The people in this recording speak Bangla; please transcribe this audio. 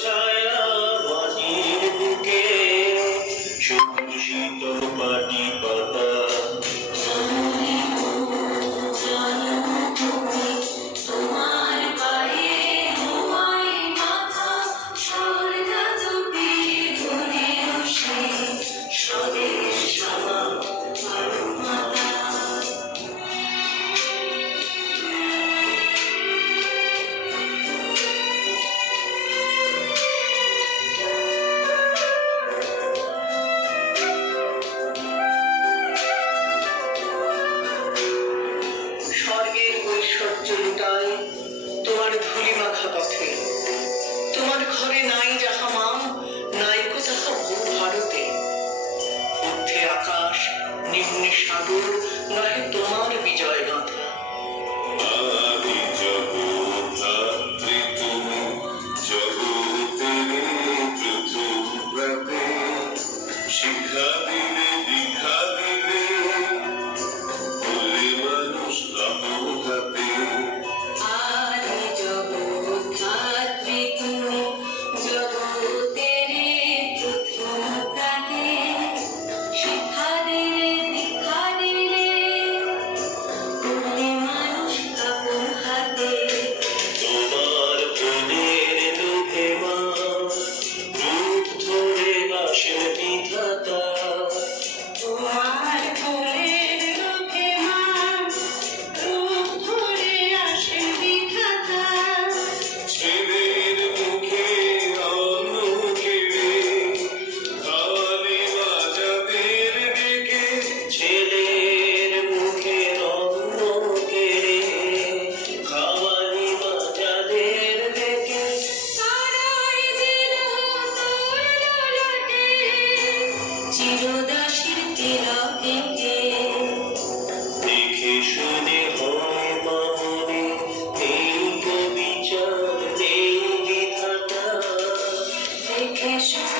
ছায়া মাটির বুকে, সবুজ শীতল পাটি পাতা। তোমার পায়ে ধোয়ায় মাথা, সরদা তুমি ধরে বসে, স্বদেশ আমার মাতা। স্বর্গের ঐশ্বর্য লুটায় তোমার ধুলি মাখা পথে। তোমার ঘরে নাই যাহা মা, নাইকো যাহা ভূ ভারতে। ঊর্ধ্বে আকাশ নিম্নে সাগর, নহে তোমার বিজয় গাথা। আদি জগদ্ধাত্রী তুমি, জগতের প্রথম প্রাতে। শিক্ষা দিলে দীক্ষা দিলে, হলে মানুষ আপন হাতে। আদি জগদ্ধাত্রী তুমি, জগতের প্রথম প্রাণে। শিক্ষা দিলে দীক্ষা দিলে, করলে মানুষ আপন হাতে। তোমার প্রেমের লোভে মা, রূপ ধরে আসেন বিধাতা। তোমার কোলের লোভে মা, রূপ ধরে আসেন বিধাতা। ছেলের মুখে অন্ন কেড়ে, খাওয়ালে বাজাদের ডেকে। ছেলের মুখে অন্ন কেড়ে, খাওয়ালে বাজাদের ডেকে। তারাই দিল তোর ললাটে, চিরদাসীর তিলক এঁকে। দেখে শুনে হয় মামনি, নেই কো বিচার নেই বিধাতা। দেখে শুনে